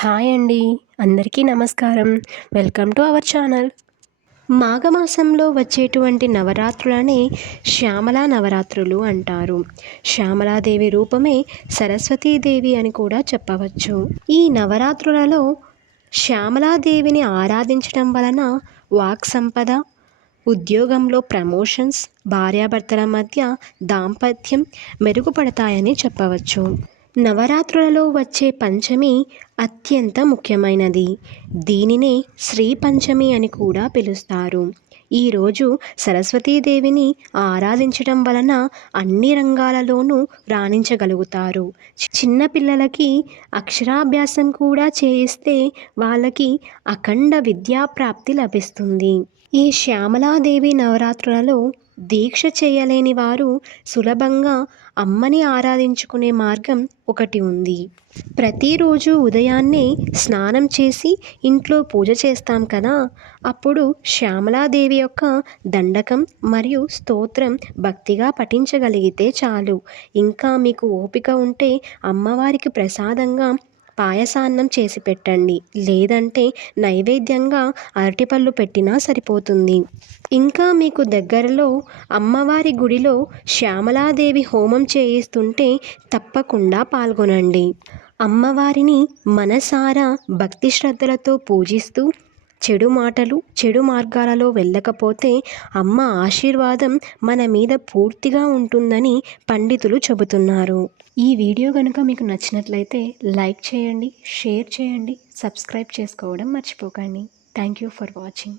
Hi అండి. అందరికీ నమస్కారం. Welcome to our channel. మాఘమాసంలో వచ్చేటువంటి నవరాత్రులనే శ్యామలా నవరాత్రులు అంటారు. శ్యామలాదేవి రూపమే సరస్వతీదేవి అని కూడా చెప్పవచ్చు. ఈ నవరాత్రులలో శ్యామలాదేవిని ఆరాధించడం వలన వాక్ సంపద, ఉద్యోగంలో ప్రమోషన్స్, భార్యాభర్తల మధ్య దాంపత్యం మెరుగుపడతాయని చెప్పవచ్చు. నవరాత్రులలో వచ్చే పంచమి అత్యంత ముఖ్యమైనది. దీనినే శ్రీ పంచమి అని కూడా పిలుస్తారు. ఈరోజు సరస్వతీదేవిని ఆరాధించడం వలన అన్ని రంగాలలోనూ రాణించగలుగుతారు. చిన్నపిల్లలకి అక్షరాభ్యాసం కూడా చేయిస్తే వాళ్ళకి అఖండ విద్యాప్రాప్తి లభిస్తుంది. ఈ శ్యామలాదేవి నవరాత్రులలో దీక్ష చేయలేని వారు సులభంగా అమ్మని ఆరాధించుకునే మార్గం ఒకటి ఉంది. ప్రతిరోజు ఉదయాన్నే స్నానం చేసి ఇంట్లో పూజ చేస్తాం కదా, అప్పుడు శ్యామలాదేవి యొక్క దండకం మరియు స్తోత్రం భక్తిగా పఠించగలిగితే చాలు. ఇంకా మీకు ఓపిక ఉంటే అమ్మవారికి ప్రసాదంగా పాయసాన్నం చేసి పెట్టండి, లేదంటే నైవేద్యంగా అరటిపళ్ళు పెట్టినా సరిపోతుంది. ఇంకా మీకు దగ్గరలో అమ్మవారి గుడిలో శ్యామలాదేవి హోమం చేయిస్తుంటే తప్పకుండా పాల్గొనండి. అమ్మవారిని మనసారా భక్తి శ్రద్ధలతో పూజిస్తూ చెడు మాటలు, చెడు మార్గాలలో వెళ్ళకపోతే అమ్మ ఆశీర్వాదం మన మీద పూర్తిగా ఉంటుందని పండితులు చెబుతున్నారు. ఈ వీడియో కనుక మీకు నచ్చినట్లయితే లైక్ చేయండి, షేర్ చేయండి, సబ్స్క్రైబ్ చేసుకోవడం మర్చిపోకండి. Thank you for watching.